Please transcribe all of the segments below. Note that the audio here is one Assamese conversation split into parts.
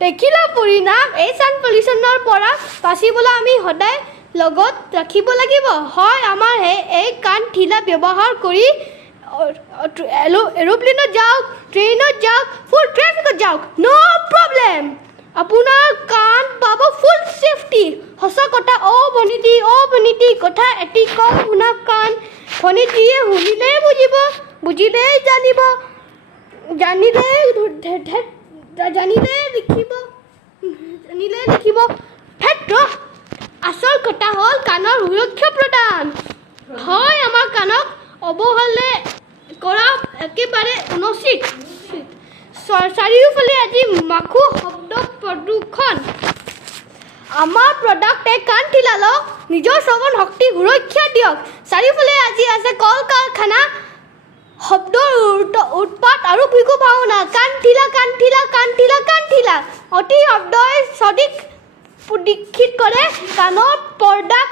দেখিলা পৰিণাম এই ছাউণ্ড পলিউশ্যনৰ পৰা বাচিবলৈ আমি সদায় লগত ৰাখিব লাগিব হয় আমাৰ এই কাণঠিলা ব্যৱহাৰ কৰি এৰোপ্লেনত যাওক ট্ৰেইনত যাওক ফুল ট্ৰেফিকত যাওক ন' প্ৰব্লেম আপোনাৰ কাণ পাব ফুল ছেফটি সঁচা কথা ভনীটি কথা এটি কম শুনা কাণ ভনীটিয়ে শুনিলেই বুজিব বুজিলেই জানিব জানিলে লিখিব ক্ষেত্ৰ আচল কথা হ'ল কাণৰ সুৰক্ষা প্ৰদান হয় আমাৰ কাণক অৱহেলা কৰা একেবাৰে অনুচিত চাৰিওফালে আজি মাখু শব্দ প্ৰদূষণ আমাৰ প্ৰডাক্টে কাণঠিলা লওক নিজৰ শ্ৰৱণ শক্তি সুৰক্ষা দিয়ক চাৰিওফালে আজি আছে কল কাৰখানা শব্দৰ উৎপাত আৰু ভৃগু ভাওনা কাণঠিলা অতি শব্দই সঠিক প্ৰদীক্ষিত কৰে কাণৰ পৰ্দাক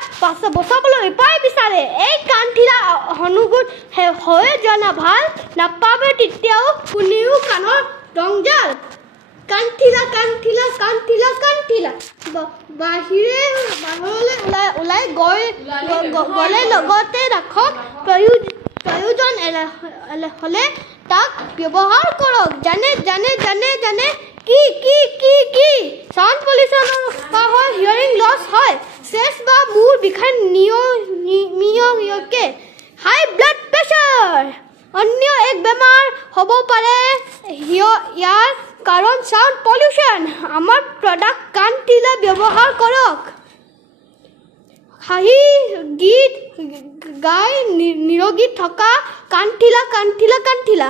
বচাবলৈ উপায় বিচাৰে এই কাণঠিলা অনুগুণ হৈ জনা ভাল নাপাবে তেতিয়াও কোনেও কাণৰ দংজাল কাণঠিলা বাহিৰলৈ ওলাই গ'লে লগতে ৰাখক প্ৰয়োজন হ'লে তাক ব্যৱহাৰ কৰক জানে কি ছাউণ্ড পলিউশ্যনৰ হয় হিয়াৰিং লছ হয় চেষ্ট বা মূৰ বিষাই নিয়মীয়াকৈ হাই ব্লাড প্ৰেছাৰ অন্য এক বেমাৰ হ'ব পাৰে ইয়াৰ কাৰণ ছাউণ্ড পলিউশ্যন আমাৰ প্ৰডাক্ট কাণঠিলা ব্যৱহাৰ কৰক হাঁহি গীত গাই নিৰোগী থকা কাণঠিলা